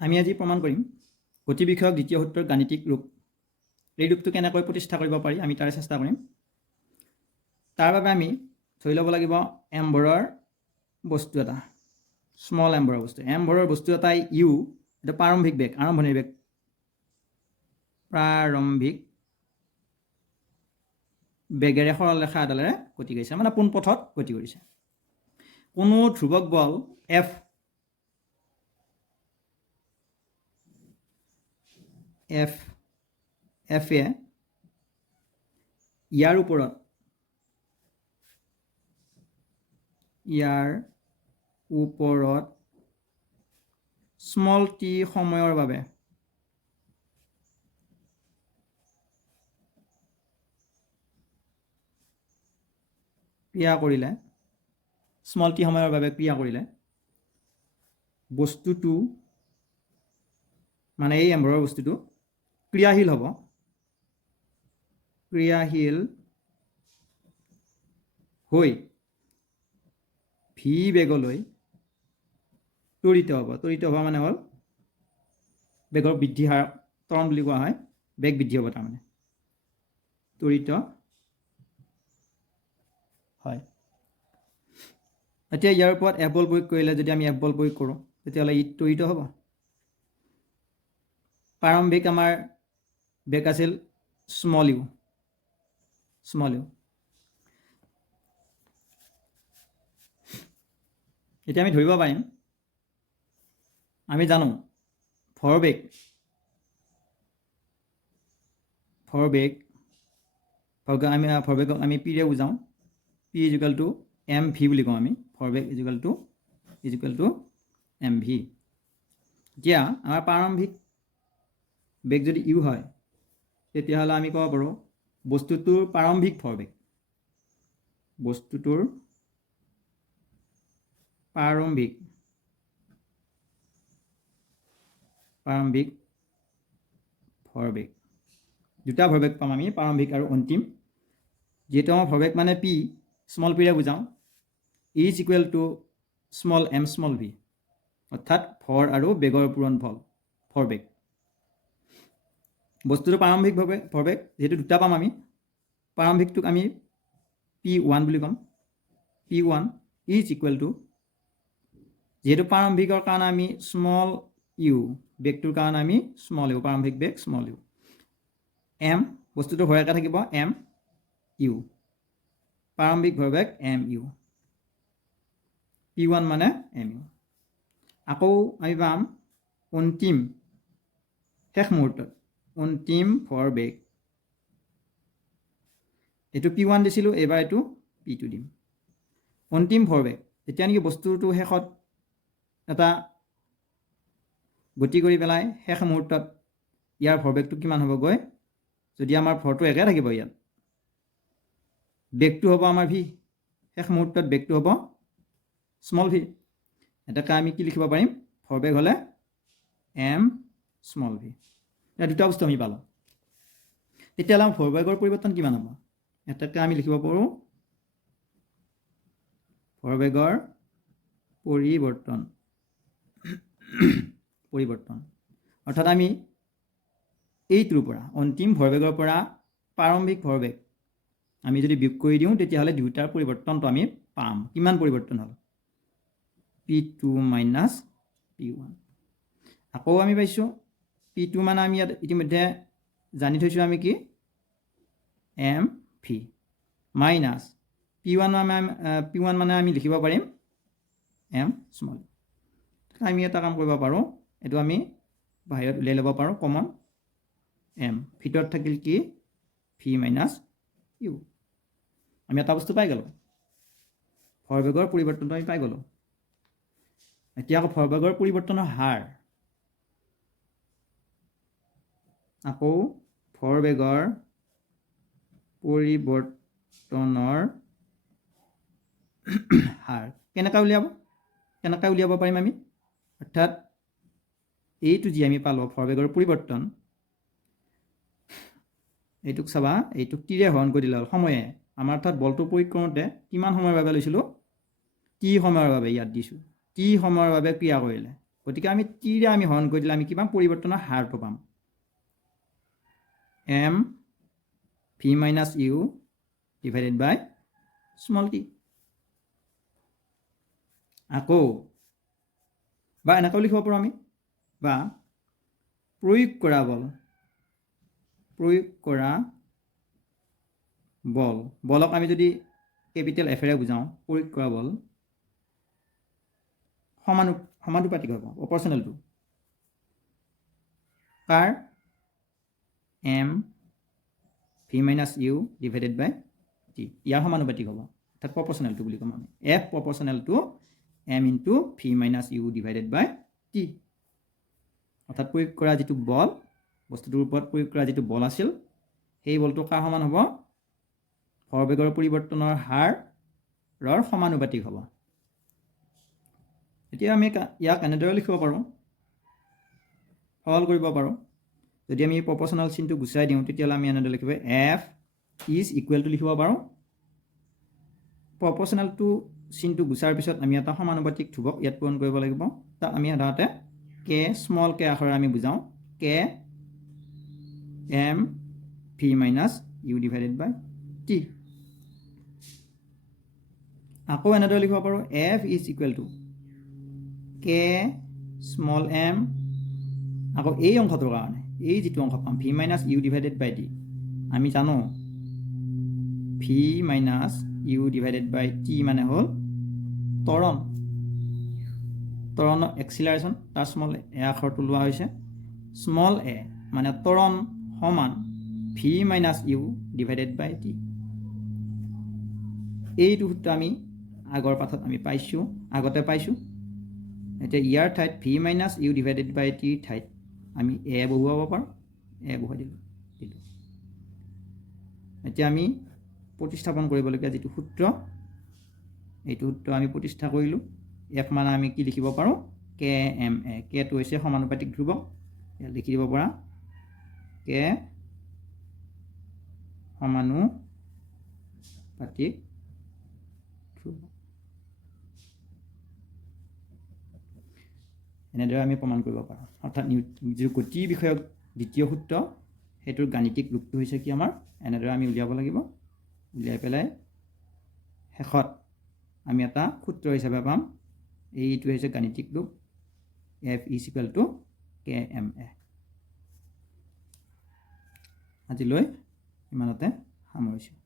আমি আজি প্ৰমাণ কৰিম গতি বিষয়ক দ্বিতীয় সূত্ৰৰ গাণিতিক ৰূপ। এই ৰূপটো কেনেকৈ প্ৰতিষ্ঠা কৰিব পাৰি আমি তাৰে চেষ্টা কৰিম। তাৰ বাবে আমি ধৰি ল'ব লাগিব এম ভৰৰ বস্তু এটা, স্মল এম ভৰৰ বস্তু। এম ভৰৰ বস্তু এটাই ইউ, এটা প্ৰাৰম্ভিক বেগ, আৰম্ভণিৰ বেগ, প্ৰাৰম্ভিক বেগেৰে সৰলৰেখা এডালেৰে গতি কৰিছে, মানে পোনপথত গতি কৰিছে। কোনো ধ্ৰুৱক বল এফ এ ইয়াৰ ওপৰত স্মল টি সময়ৰ বাবে ক্ৰিয়া কৰিলে, স্মল টি সময়ৰ বাবে ক্ৰিয়া কৰিলে বস্তুটো, মানে এই এম্বৰৰ বস্তুটো ক্ৰিয়াশীল হ'ব, ক্ৰিয়াশীল হৈ ভি বেগলৈ ত্বৰিত হ'ব। ত্বৰিত হোৱা মানে হ'ল বেগৰ বৃদ্ধি হাৰ ত্বৰণ বুলি কোৱা হয়, বেগ বৃদ্ধি হ'ব তাৰমানে, ত্বৰিত হয়। এতিয়া ইয়াৰ ওপৰত এফ বল প্ৰয়োগ কৰিলে, যদি আমি এফ বল প্ৰয়োগ কৰোঁ তেতিয়াহ'লে ই ত্বৰিত হ'ব। প্ৰাৰম্ভিক আমাৰ বেগ আছিল স্মল ইউ, এতিয়া আমি ধৰিব পাৰিম, আমি জানো ভৰবেগ আমি পিৰে বুজাওঁ, P equal to M V বুলি কওঁ আমি, ভৰবেগ ইজিকেল টু এম ভি। এতিয়া আমাৰ প্ৰাৰম্ভিক বেগ যদি ইউ হয় তেতিয়াহ'লে আমি ক'ব পাৰোঁ বস্তুটোৰ প্ৰাৰম্ভিক ভৰবেগ, বস্তুটোৰ প্ৰাৰম্ভিক ভৰবেগ, দুটা ভৰবেগ পাম আমি, প্ৰাৰম্ভিক আৰু অন্তিম। যিহেতু আমাৰ ভৰবেগ মানে পি, স্মল পিৰে বুজাওঁ, is equal to small M small V, অৰ্থাৎ ভৰ আৰু বেগৰ পূৰণফল ভৰবেগ। বস্তুটোৰ প্ৰাৰম্ভিক ভৰবেগ যিহেতু দুটা পাম আমি, প্ৰাৰম্ভিকটোক আমি P1 বুলি ক'ম। P1 ইজ ইকুৱেল টু, যিহেতু প্ৰাৰম্ভিকৰ কাৰণে আমি স্মল ইউ, বেগটোৰ কাৰণে আমি স্মল ইউ, প্ৰাৰম্ভিক বেগ স্মল ইউ, এম বস্তুটো ভৰাইকে থাকিব এম ইউ, প্ৰাৰম্ভিক ভৰবেগ এম ইউ, P1 মানে এম ইউ। আকৌ আমি পাম অন্তিম, শেষ মুহূৰ্তত অন্তিম ভৰবেগ, এইটো P1 দিছিলোঁ, এইবাৰ এইটো P2 দিম। অন্তিম ভৰবেগ যেতিয়া নেকি বস্তুটো শেষত এটা গতি কৰি পেলাই শেষ মুহূৰ্তত ইয়াৰ ভৰবেগটো কিমান হ'বগৈ, যদি আমাৰ ভৰটো একে থাকিব, ইয়াত বেগটো হ'ব আমাৰ ভি, শেষ মুহূৰ্তত বেগটো হ'ব স্মল ভি। এটাকে আমি কি লিখিব পাৰিম, ভৰবেগ হ'লে এম স্মল ভি। এতিয়া দুটা বস্তু আমি পালোঁ, তেতিয়াহ'লে আমাৰ ভৰবেগৰ পৰিৱৰ্তন কিমান হ'ব, এটাকে আমি লিখিব পাৰোঁ ভৰবেগৰ পৰিৱৰ্তন, অৰ্থাৎ আমি এইটোৰ পৰা, অন্তিম ভৰবেগৰ পৰা প্ৰাৰম্ভিক ভৰবেগ আমি যদি বিয়োগ কৰি দিওঁ তেতিয়াহ'লে দুয়োটাৰ পৰিৱৰ্তনটো আমি পাম। কিমান পৰিৱৰ্তন হ'ল, P2 মাইনাছ P1। আকৌ আমি পাইছোঁ P2 মানে আমি ইয়াত ইতিমধ্যে জানি থৈছোঁ আমি কি, এম ভি, মাইনাছ P1 মানে আমি লিখিব পাৰিম এম স্মল। আমি এটা কাম কৰিব পাৰোঁ, এইটো আমি বাহিৰত উলিয়াই ল'ব পাৰোঁ কমন, এম ভিতৰত থাকিল কি ভি মাইনাছ ইউ, আমি এটা বস্তু পাই গ'লোঁ, ভৰবেগৰ পৰিৱৰ্তনটো আমি পাই গ'লোঁ। এতিয়া আকৌ ভৰবেগৰ পৰিৱৰ্তনৰ হাৰ, আকৌ ভৰবেগৰ পৰিৱৰ্তনৰ হাৰ কেনেকৈ উলিয়াব পাৰিম আমি, অৰ্থাৎ এইটো যি আমি পালোঁ ভৰবেগৰ পৰিৱৰ্তন, এইটোক চাবা, এইটোক টিৰে হৰণ কৰি দিলে হ'ল সময়ে, আমাৰ অৰ্থাৎ বলটো প্ৰয়োগ কৰোঁতে কিমান সময়ৰ বাবে লৈছিলোঁ, টি সময়ৰ বাবে ইয়াত দিছোঁ, টি সময়ৰ বাবে ক্ৰিয়া কৰিলে, গতিকে আমি টিৰে আমি হৰণ কৰি দিলে আমি কি পাম পৰিৱৰ্তনৰ হাৰটো পাম m v minus u divided by small t আকৌ বা এনেকৈ লিখিব পাৰোঁ আমি বা প্ৰয়োগ কৰা বল বলক আমি যদি কেপিটেল এফেৰে বুজাওঁ প্ৰয়োগ কৰা বল সমানুপাতিক হ'ব প্ৰপৰ্চনেলটো কাৰ m v minus u divided by t ইয়াৰ সমানুপাতিক হ'ব অৰ্থাৎ প্ৰপৰ্চনেলটো বুলি ক'ম আমি f proportional to m into v minus u divided by t অৰ্থাৎ প্ৰয়োগ কৰা যিটো বল বস্তুটোৰ ওপৰত প্ৰয়োগ কৰা যিটো বল আছিল সেই বলটো কাৰ সমান হ'ব ভৰবেগৰ পৰিৱৰ্তনৰ হাৰৰ সমানুপাতিক হ'ব এতিয়া আমি ইয়াক এনেদৰে লিখিব পাৰোঁ সৰল কৰিব পাৰোঁ যদি আমি প্ৰপৰ্চনেল চিনটো গুচাই দিওঁ তেতিয়াহ'লে আমি এনেদৰে লিখিব f is equal to লিখিব পাৰোঁ প্ৰপৰ্চনেলটো চিনটো গুচাৰ পিছত আমি এটা সমানুপাতিক ধ্ৰুৱক ইয়াত পূৰণ কৰিব লাগিব তাক আমি সাধাৰণতে k স্মল k আখৰেৰে আমি বুজাওঁ k m v minus u divided by t আকৌ এনেদৰে লিখিব পাৰোঁ f is equal to k small m আকৌ এই অংশটোৰ কাৰণে এই যিটো অংশ পাম v minus u divided by t আমি জানো v minus u divided by t মানে হ'ল ত্বৰণৰ এক্সিলাৰেশ্যন তাৰ স্মল এ আখৰটো লোৱা হৈছে স্মল এ মানে ত্বৰণ সমান v minus u divided by t এইটো সূত্ৰ আমি আগৰ পাঠত আমি আগতে পাইছোঁ এতিয়া ইয়াৰ ঠাইত v minus u divided by t ঠাইত আমি a বহুৱাব পাৰোঁ a বহুৱাই দিলোঁ এতিয়া আমি প্ৰতিস্থাপন কৰিবলগীয়া যিটো সূত্ৰ এইটো সূত্ৰ আমি প্ৰতিষ্ঠা কৰিলোঁ f মানে আমি কি লিখিব পাৰোঁ k m a k টো হৈছে সমানুপাতিক ধ্ৰুৱক ইয়াত লিখি দিব পৰা k সমানুপাতিক ধ্ৰুৱক এনেদৰে আমি প্ৰমাণ কৰিব পাৰোঁ অৰ্থাৎ যিটো গতি বিষয়ক দ্বিতীয় সূত্ৰ সেইটোৰ গাণিতিক ৰূপটো হৈছে কি আমাৰ এনেদৰে আমি উলিয়াব লাগিব উলিয়াই পেলাই শেষত আমি এটা সূত্ৰ হিচাপে পাম এইটো হৈছে গাণিতিক ৰূপ f is equal to kma আজিলৈ ইমানতে সামৰিছোঁ